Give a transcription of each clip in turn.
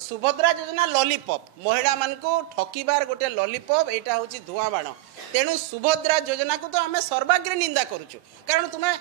सुभद्रा योजना लॉलीपॉप महिला मान को ठकिबार गोटे लॉलीपॉप यहाँ हूँ धुआं बाण तेणु सुभद्रा योजना को तो आम सर्वाग्रे निंदा करुचु कारण तुम्हें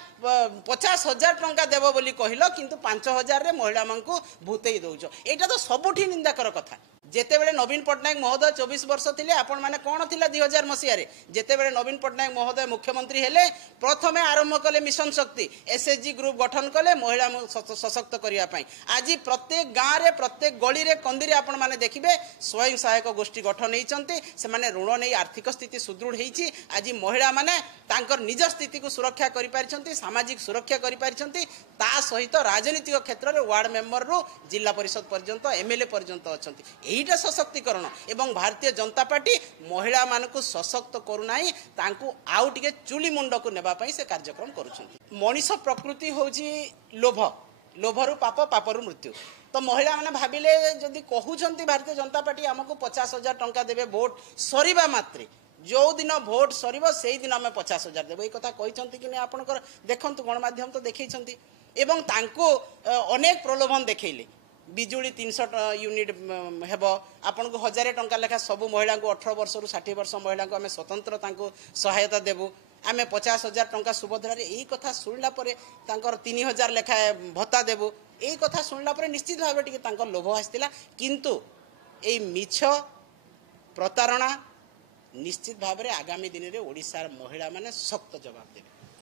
50,000 टंका देव बोली कहल किंतु 5,000 महिला मान को भूतई दौच यहाँ तो सबुठी निंदाकर कथा जेतेबेले नवीन पट्टनायक महोदय 24 वर्ष थिले आपण माने कोन थिला 2000 मसियारे जेतेबेले नवीन पट्टनायक महोदय मुख्यमंत्री हेले प्रथमे आरंभ कले मिशन शक्ति एसएचजी ग्रुप गठन कले महिला सशक्त करिया पई आज प्रत्येक गाँव रे प्रत्येक गली रे कंदी रे आपण माने देखिबे स्वयं सहायक गोष्ठी गठन हेइचंती से माने ऋण नै आर्थिक स्थिति सुदृढ़ हेइची आज महिला माने तांकर निज स्थिति को सुरक्षा करि पारिचंती सामाजिक सुरक्षा करि पारिचंती ता सहित राजनीतिक क्षेत्र रे वार्ड मेंबर रु जिला परिषद पर्यंत एमएलए पर्यंत अछंती एटा सशक्तिकरण एवं भारतीय जनता पार्टी महिला मानकु सशक्त करूनाई तांकु आउ टिके चुली मुंड को नेबा पई से कार्यक्रम करूछंती मनीष प्रकृति होची लोभ लोभरु पाप पापरु मृत्यु तो महिला माने भाबिले जदि कहउछंती भारतीय जनता पार्टी हमको 50,000 टंका देबे वोट सरीबा मात्रे जो दिन भोट सरीबो सेही दिन हमें 50,000 देबो ए कथा कहिसंती कि नै आपनकर देखंतु गणमाध्यम तो देखैछंती एवं तांको अनेक प्रलोभन देखैले बिजुली 300 यूनिट हेब आपन को 1000 टंका लेखा सब महिला को 18 वर्ष रु 60 वर्ष महिला को आम स्वतंत्र तांको सहायता देबु आम 50,000 टंका सुभद्रा रे एई कथा सुनला परे तांकर 3000 लेखा भत्ता देबु एई कथा सुनला परे निश्चित भाबे टिके तांकर लोभ आस्तिला किंतु एई मिछ प्रतारणा निश्चित भाबे आगामी दिन रे ओडिसा महिला माने सख्त जवाब देबे।